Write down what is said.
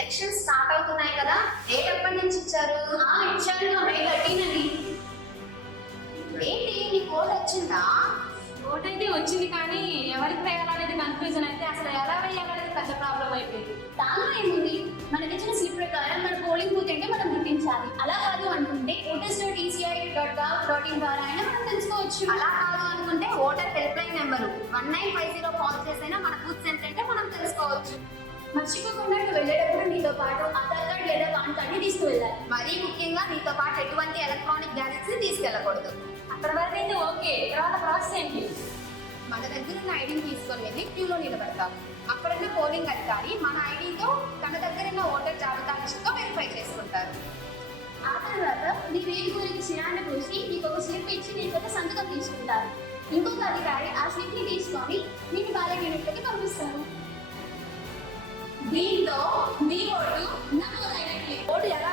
Election start అవుతున్నాయి కదా, date ఎప్పటి నుంచి ఇచ్చారు? ఇచ్చారు May 13 అని. ఏంటి నీకు ఓటు వచ్చిందా? ఓట్ అయితే వచ్చింది కానీ ఎవరికి వేయాలనేది కన్ఫ్యూజన్ అయితే అసలు ఎలా వేయాలనేది పెద్ద ప్రాబ్లం అయిపోయింది. దానిలో ఏముంది, మనకిచ్చిన స్లిప్ ప్రకారం మన పోలింగ్ బూత్ అంటే మనం గుర్తించాలి. అలా కాదు అనుకుంటే voters.eci.gov.in ద్వారా అయినా మనం తెలుసుకోవచ్చు. అలా కాదు అనుకుంటే voter help line number 1950 call చేసైనా మన బూత్ సెంటర్ అంటే మనం తెలుసుకోవచ్చు. మర్చిపోకుండా నువ్వు వెళ్ళేటప్పుడు నీతో పాటు ఆధార్ కార్డ్ లేదా పాన్ కార్డ్ ని తీసుకువెళ్ళాలి. మరీ ముఖ్యంగా నీతో పాటు ఎటువంటి ఎలక్ట్రానిక్ గ్యాజెట్స్ ని తీసుకెళ్ళకూడదు. అక్కడ వరకు అయితే ఓకే, తర్వాత ప్రాసెస్ ఏంటి? మన దగ్గర ఉన్న ఐడిని తీసుకొని వెళ్ళి క్యూలో నిలబడతాం. అక్కడున్న పోలింగ్ అధికారి మన ఐడితో తన దగ్గర ఉన్న ఓటర్ జాబితా లిస్టుతో వెరిఫై చేసుకుంటారు. ఆ తర్వాత నీ వేలు గురించి చిరాన్ని పూసి నీకు ఒక స్లిప్ ఇచ్చి నీకు ఒక సంతకం తీసుకుంటారు. ఇంకొక అధికారి ఆ స్లిప్ ని తీసుకొని నేను బ్యాలెట్ యూనిట్లకి పంపిస్తాను. దీంతో మీ ఓటు నమోదైనట్లే. ఓటు ఎలా